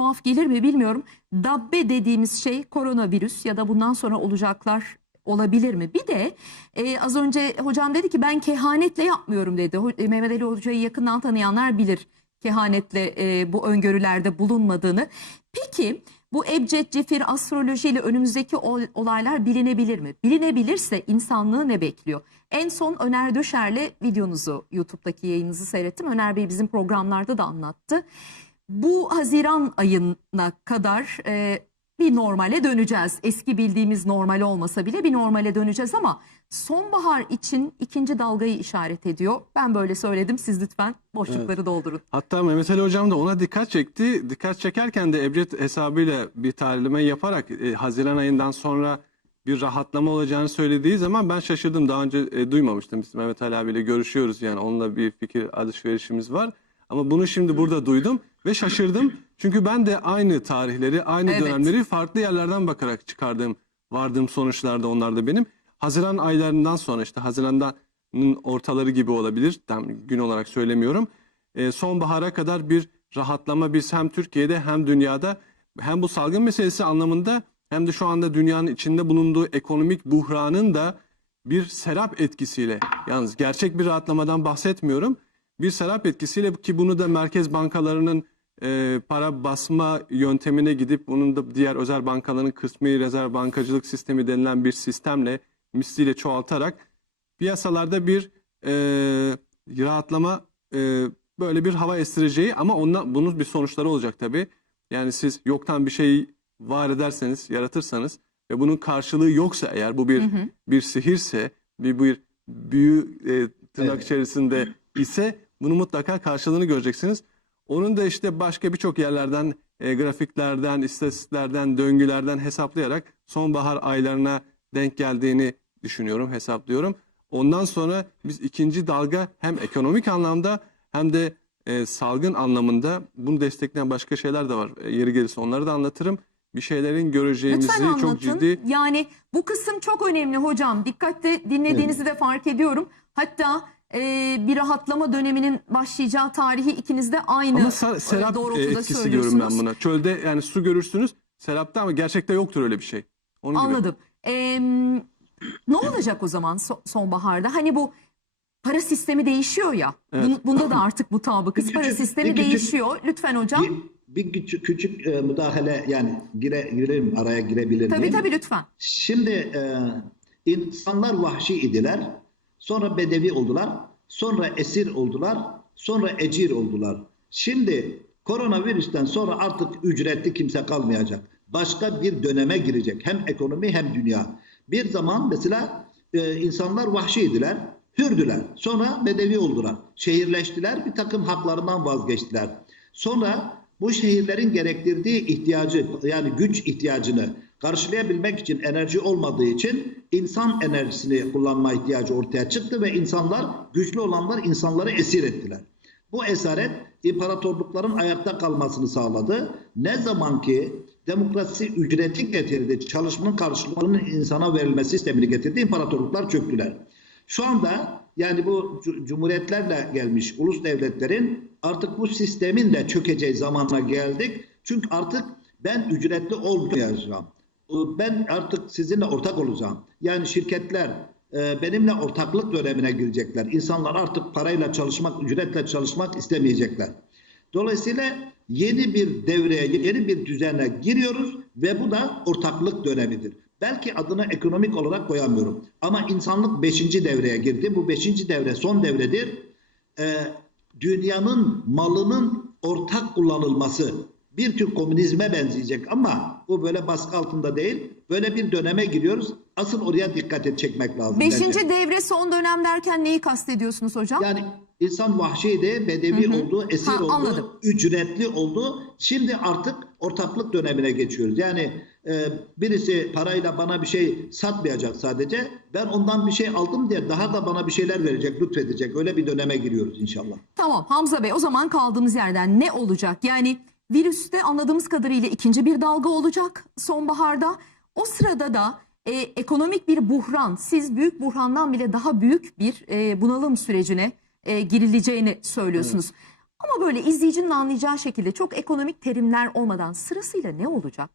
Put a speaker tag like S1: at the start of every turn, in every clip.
S1: tuhaf gelir mi bilmiyorum. Dabbe dediğimiz şey koronavirüs ya da bundan sonra olacaklar olabilir mi? Bir de e, az önce hocam dedi ki ben kehanetle yapmıyorum dedi. E, Mehmet Ali Hoca'yı yakından tanıyanlar bilir kehanetle e, bu öngörülerde bulunmadığını. Peki bu ebced, cifir, astrolojiyle önümüzdeki ol- olaylar bilinebilir mi? Bilinebilirse insanlığı ne bekliyor? En son Öner Döşer'le videonuzu, YouTube'daki yayınınızı seyrettim. Öner Bey bizim programlarda da anlattı. Bu Haziran ayına kadar e, bir normale döneceğiz. Eski bildiğimiz normal olmasa bile bir normale döneceğiz ama sonbahar için ikinci dalgayı işaret ediyor. Ben böyle söyledim. Siz lütfen boşlukları doldurun.
S2: Hatta Mehmet Ali Hocam da ona dikkat çekti. Dikkat çekerken de Ebced hesabıyla bir tarihleme yaparak e, Haziran ayından sonra bir rahatlama olacağını söylediği zaman ben şaşırdım. Daha önce e, duymamıştım. Biz Mehmet Ali abiyle görüşüyoruz yani onunla bir fikir alışverişimiz var. Ama bunu şimdi burada duydum ve şaşırdım. Çünkü ben de aynı tarihleri, aynı
S1: Evet.
S2: dönemleri farklı yerlerden bakarak çıkardığım, vardığım sonuçlar da onlar da benim. Haziran aylarından sonra işte Haziran'ın ortaları gibi olabilir. Tam gün olarak söylemiyorum. E, sonbahara kadar bir rahatlama biz hem Türkiye'de hem dünyada hem bu salgın meselesi anlamında hem de şu anda dünyanın içinde bulunduğu ekonomik buhranın da bir serap etkisiyle yalnız gerçek bir rahatlamadan bahsetmiyorum. Bir serap etkisiyle ki bunu da merkez bankalarının e, para basma yöntemine gidip bunun da diğer özel bankaların kısmi rezerv bankacılık sistemi denilen bir sistemle misliyle çoğaltarak piyasalarda bir e, rahatlama e, böyle bir hava estireceği ama ondan bunun bir sonuçları olacak tabii. Yani siz yoktan bir şeyi var ederseniz, yaratırsanız ve bunun karşılığı yoksa eğer bu bir bir sihirse, bir bir büyü e, tırnak
S3: Evet.
S2: içerisinde ise bunu mutlaka karşılığını göreceksiniz. Onun da işte başka birçok yerlerden, e, grafiklerden, istatistiklerden, döngülerden hesaplayarak sonbahar aylarına denk geldiğini düşünüyorum, hesaplıyorum. Ondan sonra biz ikinci dalga hem ekonomik anlamda hem de e, salgın anlamında bunu destekleyen başka şeyler de var. E, yeri gelirse onları da anlatırım. Bir şeylerin göreceğimizi
S1: Lütfen anlatın.
S2: çok ciddi
S1: Yani bu kısım çok önemli hocam. Dikkatle dinlediğinizi de fark ediyorum. Hatta e, bir rahatlama döneminin başlayacağı tarihi ikiniz de aynı
S2: Ama ser-
S1: e,
S2: serap e,
S1: doğrultuda
S2: etkisi diyorum ben
S1: söylüyorsunuz.
S2: buna. Çölde yani su görürsünüz serapta ama gerçekte yoktur öyle bir şey. Onun gibi.
S1: Anladım. Ee, ne olacak o zaman so- sonbaharda? Hani bu para sistemi değişiyor ya.
S2: Evet.
S1: Bun- bunda da artık mutabıkız.
S3: Bir
S1: Para
S3: küçük-
S1: sistemi
S3: küçük-
S1: değişiyor. Lütfen hocam.
S3: Bir, bir küçük, küçük e, müdahale yani gire, girerim araya girebilir
S1: Tabii
S3: miyim?
S1: tabii lütfen.
S3: Şimdi e, insanlar vahşi idiler. Sonra bedevi oldular. Sonra esir oldular. Sonra ecir oldular. Şimdi koronavirüsten sonra artık ücretli kimse kalmayacak. Başka bir döneme girecek. Hem ekonomi hem dünya. Bir zaman mesela e, insanlar vahşiydiler. Hürdüler. Sonra bedevi oldular. Şehirleştiler. Bir takım haklarından vazgeçtiler. Sonra bu şehirlerin gerektirdiği ihtiyacı yani güç ihtiyacını karşılayabilmek için enerji olmadığı için insan enerjisini kullanma ihtiyacı ortaya çıktı ve insanlar güçlü olanlar insanları esir ettiler. Bu esaret imparatorlukların ayakta kalmasını sağladı. Ne zaman ki demokrasi ücreti getirdi, çalışmanın karşılığının insana verilme sistemini getirdi, imparatorluklar çöktüler. Şu anda yani bu cu- cumhuriyetlerle gelmiş ulus devletlerin artık bu sistemin de çökeceği zamana geldik. Çünkü artık ben ücretli olmayacağım. Ee, Ben artık sizinle ortak olacağım. Yani şirketler e, benimle ortaklık dönemine girecekler. İnsanlar artık parayla çalışmak, ücretle çalışmak istemeyecekler. Dolayısıyla yeni bir devreye, yeni bir düzene giriyoruz ve bu da ortaklık dönemidir. Belki adını ekonomik olarak koyamıyorum. Ama insanlık 5. devreye girdi. Bu 5. devre son devredir. Ee, dünyanın malının ortak kullanılması bir tür komünizme benzeyecek ama bu böyle baskı altında değil. Böyle bir döneme giriyoruz. Asıl oraya dikkat çekmek lazım. bence.
S1: Beşinci devre son dönem derken neyi kastediyorsunuz hocam?
S3: Yani insan vahşiydi, bedevi oldu, esir
S1: Ha,
S3: oldu,
S1: anladım.
S3: ücretli oldu. Şimdi artık ortaklık dönemine geçiyoruz. Yani e, birisi parayla bana bir şey satmayacak sadece. Ben ondan bir şey aldım diye daha da bana bir şeyler verecek, lütfedecek. Öyle bir döneme giriyoruz inşallah.
S1: Tamam Hamza Bey o zaman kaldığımız yerden ne olacak? Yani virüste anladığımız kadarıyla ikinci bir dalga olacak sonbaharda. O sırada da e, ekonomik bir buhran, siz büyük buhrandan bile daha büyük bir e, bunalım sürecine e, girileceğini söylüyorsunuz. Ama böyle izleyicinin anlayacağı şekilde çok ekonomik terimler olmadan sırasıyla ne olacak?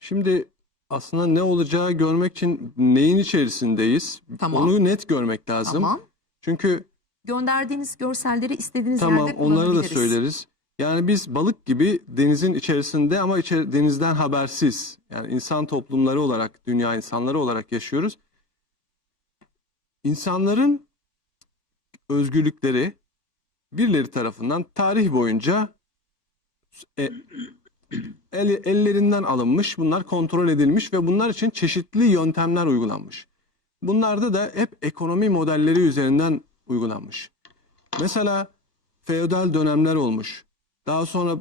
S2: Şimdi aslında ne olacağı görmek için neyin içerisindeyiz?
S1: Tamam.
S2: Onu net görmek lazım.
S1: Tamam.
S2: Çünkü
S1: Gönderdiğiniz görselleri istediğiniz
S2: tamam
S1: yerde
S2: onları da
S1: kullanabiliriz.
S2: söyleriz. Yani biz balık gibi denizin içerisinde ama içeri- denizden habersiz. Yani insan toplumları olarak, dünya insanları olarak yaşıyoruz. İnsanların özgürlükleri birileri tarafından tarih boyunca e, el- ellerinden alınmış, bunlar kontrol edilmiş ve bunlar için çeşitli yöntemler uygulanmış. Bunlarda da hep ekonomi modelleri üzerinden uygulanmış. Mesela feodal dönemler olmuş. Daha sonra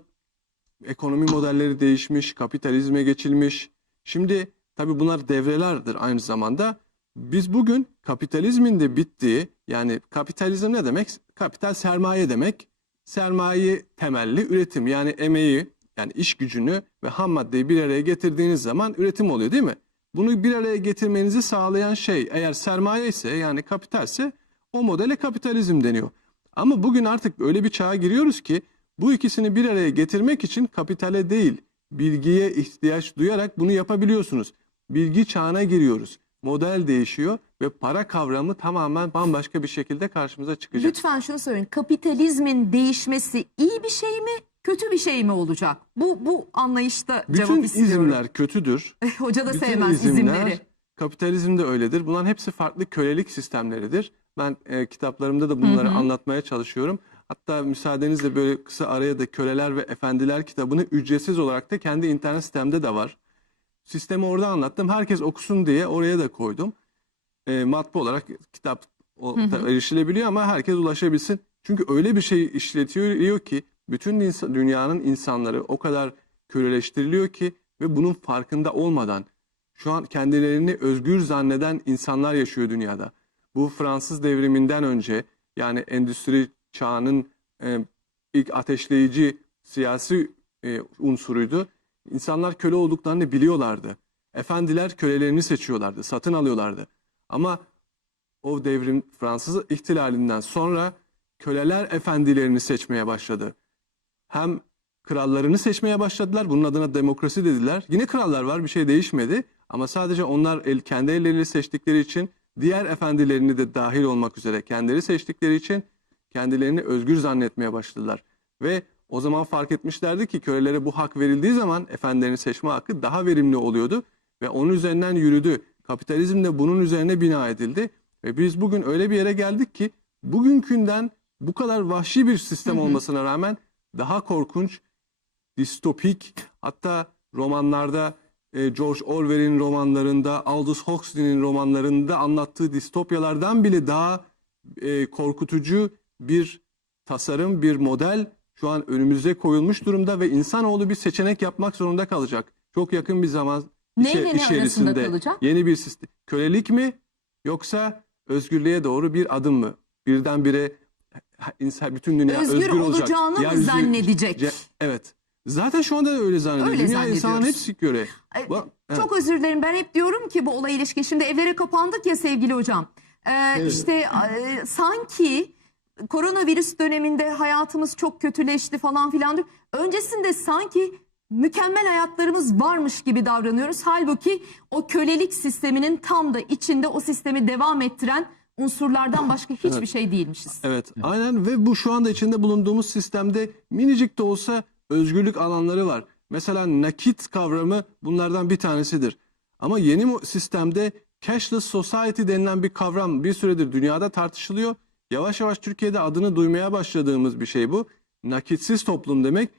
S2: ekonomi modelleri değişmiş, kapitalizme geçilmiş. Şimdi tabii bunlar devrelerdir aynı zamanda. Biz bugün kapitalizmin de bittiği, yani kapitalizm ne demek? Kapital sermaye demek. Sermaye temelli üretim yani emeği, yani iş gücünü ve ham maddeyi bir araya getirdiğiniz zaman üretim oluyor değil mi? Bunu bir araya getirmenizi sağlayan şey eğer sermaye ise yani kapitalse o modele kapitalizm deniyor. Ama bugün artık öyle bir çağa giriyoruz ki bu ikisini bir araya getirmek için kapitale değil, bilgiye ihtiyaç duyarak bunu yapabiliyorsunuz. Bilgi çağına giriyoruz. Model değişiyor ve para kavramı tamamen bambaşka bir şekilde karşımıza çıkacak.
S1: Lütfen şunu söyleyin. Kapitalizmin değişmesi iyi bir şey mi, kötü bir şey mi olacak? Bu bu anlayışta cevap
S2: Bütün
S1: istiyorum.
S2: izimler kötüdür.
S1: Hoca da
S2: Bütün
S1: sevmez
S2: izimler,
S1: izimleri.
S2: kapitalizm de öyledir. Bunların hepsi farklı kölelik sistemleridir. Ben e, kitaplarımda da bunları
S1: Hı hı.
S2: anlatmaya çalışıyorum. Hatta müsaadenizle böyle kısa araya da Köleler ve Efendiler kitabını ücretsiz olarak da kendi internet sitemde de var. Sistemi orada anlattım. Herkes okusun diye oraya da koydum. E, matbu olarak kitap o,
S1: Hı hı.
S2: erişilebiliyor ama herkes ulaşabilsin. Çünkü öyle bir şey işletiyor ki bütün insan, dünyanın insanları o kadar köleleştiriliyor ki ve bunun farkında olmadan şu an kendilerini özgür zanneden insanlar yaşıyor dünyada. Bu Fransız devriminden önce yani endüstri çağının e, ilk ateşleyici siyasi e, unsuruydu. İnsanlar köle olduklarını biliyorlardı. Efendiler kölelerini seçiyorlardı, satın alıyorlardı. Ama o devrim Fransız ihtilalinden sonra köleler efendilerini seçmeye başladı. Hem krallarını seçmeye başladılar. Bunun adına demokrasi dediler. Yine krallar var, bir şey değişmedi. Ama sadece onlar el, kendi elleriyle seçtikleri için diğer efendilerini de dahil olmak üzere kendileri seçtikleri için kendilerini özgür zannetmeye başladılar. Ve o zaman fark etmişlerdi ki kölelere bu hak verildiği zaman efendilerini seçme hakkı daha verimli oluyordu ve onun üzerinden yürüdü. Kapitalizm de bunun üzerine bina edildi ve biz bugün öyle bir yere geldik ki bugünkünden bu kadar vahşi bir sistem olmasına rağmen daha korkunç, distopik hatta romanlarda e, George Orwell'in romanlarında, Aldous Huxley'nin romanlarında anlattığı distopyalardan bile daha e, korkutucu bir tasarım, bir model şu an önümüze koyulmuş durumda ve insanoğlu bir seçenek yapmak zorunda kalacak. Çok yakın bir zaman
S1: Neyle
S2: içe-
S1: ne arasında
S2: içerisinde
S1: kalacak?
S2: yeni bir sistem. Kölelik mi yoksa özgürlüğe doğru bir adım mı? Birdenbire insan bütün dünya
S1: Özgür,
S2: özgür, olacak.
S1: olacağını
S2: Yeryüzü-
S1: zannedecek?
S2: Ce- evet. Zaten şu anda da öyle zannediyor.
S1: Öyle
S2: Dünya insanın hepsi göre.
S1: Ay,
S2: Bak- evet.
S1: Çok özür dilerim. Ben hep diyorum ki bu olay ilişkin. Şimdi evlere kapandık ya sevgili hocam. Ee, İşte e, sanki koronavirüs döneminde hayatımız çok kötüleşti falan filan. Öncesinde sanki mükemmel hayatlarımız varmış gibi davranıyoruz. Halbuki o kölelik sisteminin tam da içinde o sistemi devam ettiren unsurlardan başka hiçbir
S2: Evet.
S1: şey değilmişiz.
S2: Evet, aynen ve bu şu anda içinde bulunduğumuz sistemde minicik de olsa özgürlük alanları var. Mesela nakit kavramı bunlardan bir tanesidir. Ama yeni sistemde cashless society denilen bir kavram bir süredir dünyada tartışılıyor. Yavaş yavaş Türkiye'de adını duymaya başladığımız bir şey bu. Nakitsiz toplum demek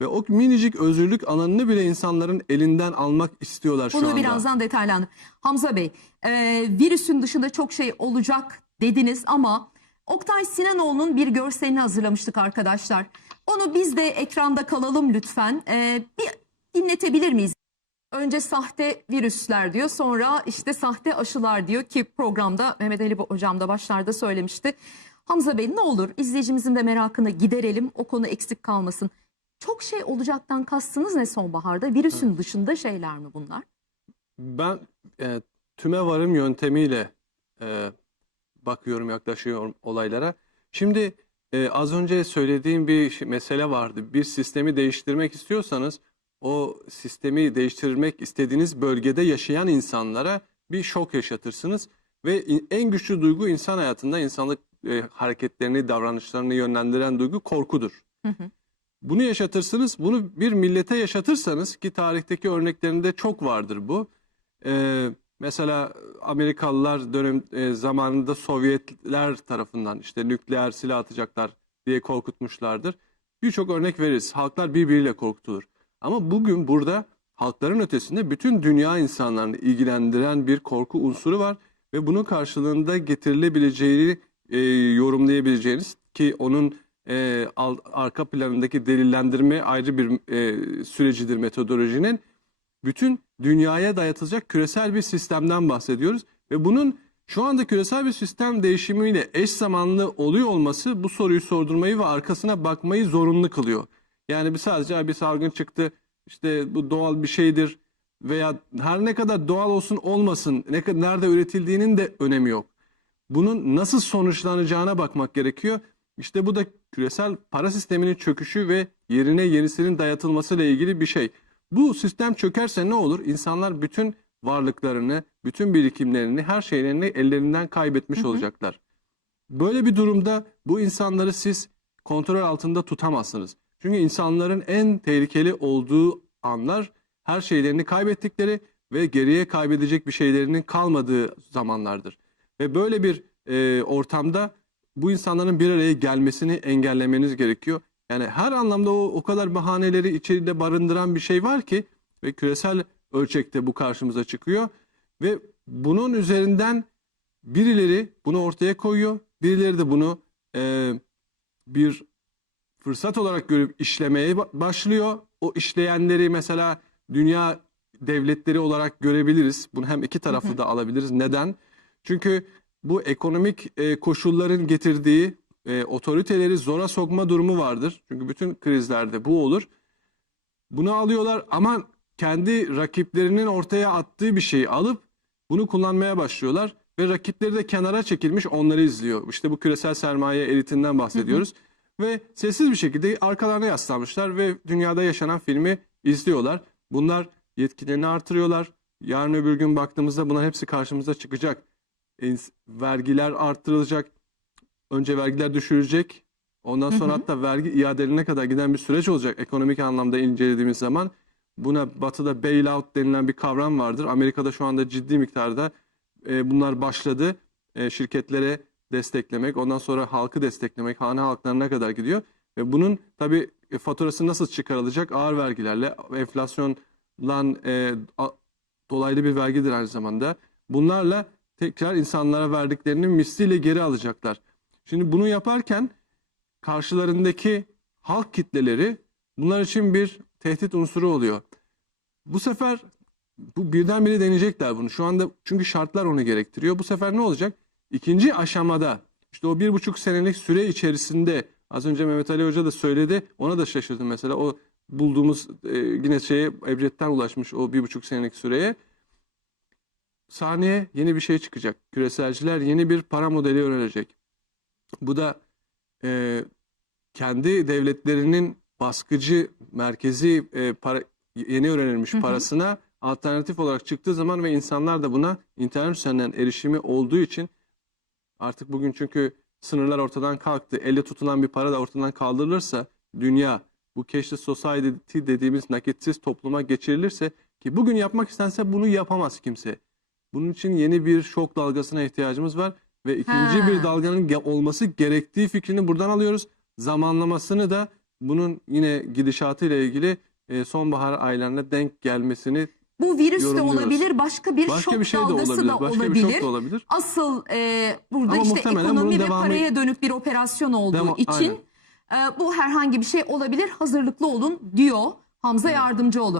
S2: ve o minicik özgürlük alanını bile insanların elinden almak istiyorlar şu
S1: Bunu
S2: anda.
S1: birazdan detaylandır. Hamza Bey, e, virüsün dışında çok şey olacak dediniz ama Oktay Sinanoğlu'nun bir görselini hazırlamıştık arkadaşlar. Onu biz de ekranda kalalım lütfen. E, bir dinletebilir miyiz? Önce sahte virüsler diyor, sonra işte sahte aşılar diyor ki programda Mehmet Ali Hocam da başlarda söylemişti. Hamza Bey ne olur izleyicimizin de merakını giderelim, o konu eksik kalmasın. Çok şey olacaktan kastınız ne sonbaharda? Virüsün dışında şeyler mi bunlar?
S2: Ben e, tüme varım yöntemiyle e, bakıyorum, yaklaşıyorum olaylara. Şimdi Ee, az önce söylediğim bir mesele vardı. Bir sistemi değiştirmek istiyorsanız o sistemi değiştirmek istediğiniz bölgede yaşayan insanlara bir şok yaşatırsınız ve en güçlü duygu insan hayatında insanlık e, hareketlerini, davranışlarını yönlendiren duygu korkudur.
S1: Hı hı.
S2: Bunu yaşatırsınız, bunu bir millete yaşatırsanız ki tarihteki örneklerinde çok vardır bu. Ee, mesela Amerikalılar dönem e, zamanında Sovyetler tarafından işte nükleer silah atacaklar diye korkutmuşlardır. Birçok örnek veririz. Halklar birbiriyle korkutulur. Ama bugün burada halkların ötesinde bütün dünya insanlarını ilgilendiren bir korku unsuru var ve bunun karşılığında getirilebileceğini e, yorumlayabileceğiniz ki onun e, al- arka planındaki delillendirme ayrı bir e, sürecidir metodolojinin. Bütün dünyaya dayatılacak küresel bir sistemden bahsediyoruz ve bunun şu anda küresel bir sistem değişimiyle eş zamanlı oluyor olması bu soruyu sordurmayı ve arkasına bakmayı zorunlu kılıyor. Yani bir sadece "Ay bir salgın çıktı işte bu doğal bir şeydir veya her ne kadar doğal olsun olmasın ne kadar nerede üretildiğinin de önemi yok. Bunun nasıl sonuçlanacağına bakmak gerekiyor. İşte bu da küresel para sisteminin çöküşü ve yerine yenisinin dayatılması ile ilgili bir şey. Bu sistem çökerse ne olur? İnsanlar bütün varlıklarını, bütün birikimlerini, her şeylerini ellerinden kaybetmiş
S1: Hı hı.
S2: olacaklar. Böyle bir durumda bu insanları siz kontrol altında tutamazsınız. Çünkü insanların en tehlikeli olduğu anlar her şeylerini kaybettikleri ve geriye kaybedecek bir şeylerinin kalmadığı zamanlardır. Ve böyle bir e, ortamda bu insanların bir araya gelmesini engellemeniz gerekiyor. Yani her anlamda o, o kadar bahaneleri içeride barındıran bir şey var ki ve küresel ölçekte bu karşımıza çıkıyor. Ve bunun üzerinden birileri bunu ortaya koyuyor. Birileri de bunu e, bir fırsat olarak görüp işlemeye ba- başlıyor. O işleyenleri mesela dünya devletleri olarak görebiliriz. Bunu hem iki taraflı da alabiliriz. Neden? Çünkü bu ekonomik e, koşulların getirdiği e, otoriteleri zora sokma durumu vardır. Çünkü bütün krizlerde bu olur. Bunu alıyorlar ama kendi rakiplerinin ortaya attığı bir şeyi alıp bunu kullanmaya başlıyorlar ve rakipleri de kenara çekilmiş onları izliyor. İşte bu küresel sermaye elitinden bahsediyoruz. Ve sessiz bir şekilde arkalarına yaslanmışlar ve dünyada yaşanan filmi izliyorlar. Bunlar yetkilerini artırıyorlar. Yarın öbür gün baktığımızda buna hepsi karşımıza çıkacak. Vergiler arttırılacak. Önce vergiler düşürecek. Ondan sonra
S1: Hı hı.
S2: hatta vergi iadelerine kadar giden bir süreç olacak ekonomik anlamda incelediğimiz zaman. Buna batıda bailout denilen bir kavram vardır. Amerika'da şu anda ciddi miktarda e, bunlar başladı. E, şirketlere desteklemek, ondan sonra halkı desteklemek, hane halklarına kadar gidiyor. Ve bunun tabii e, faturası nasıl çıkarılacak? Ağır vergilerle, enflasyonla e, dolaylı bir vergidir aynı zamanda. Bunlarla tekrar insanlara verdiklerinin misliyle geri alacaklar. Şimdi bunu yaparken karşılarındaki halk kitleleri bunlar için bir tehdit unsuru oluyor. Bu sefer bu birdenbire deneyecekler bunu. Şu anda çünkü şartlar onu gerektiriyor. Bu sefer ne olacak? İkinci aşamada işte o bir buçuk senelik süre içerisinde az önce Mehmet Ali Hoca da söyledi. Ona da şaşırdım mesela. O bulduğumuz e, yine şeye Ebced'den ulaşmış o bir buçuk senelik süreye. Sahneye yeni bir şey çıkacak. Küreselciler yeni bir para modeli öğrenecek. Bu da e, kendi devletlerinin baskıcı merkezi e, para, yeni öğrenilmiş
S1: Hı hı.
S2: parasına alternatif olarak çıktığı zaman ve insanlar da buna internet üzerinden erişimi olduğu için artık bugün çünkü sınırlar ortadan kalktı. Elle tutulan bir para da ortadan kaldırılırsa dünya bu cashless society dediğimiz nakitsiz topluma geçirilirse ki bugün yapmak istense bunu yapamaz kimse. Bunun için yeni bir şok dalgasına ihtiyacımız var ve ikinci
S1: Ha.
S2: bir dalganın olması gerektiği fikrini buradan alıyoruz. Zamanlamasını da bunun yine gidişatıyla ilgili e, sonbahar aylarına denk gelmesini
S1: Bu virüs de olabilir, başka bir
S2: başka
S1: şok
S2: bir şey de
S1: dalgası
S2: olabilir.
S1: da
S2: Başka bir
S1: olabilir.
S2: şok da olabilir.
S1: Asıl e, burada
S2: Ama
S1: işte ekonomi ve
S2: devamı-
S1: paraya dönük bir operasyon olduğu
S2: Deva-
S1: için e, bu herhangi bir şey olabilir. Hazırlıklı olun diyor Hamza Yardımcıoğlu.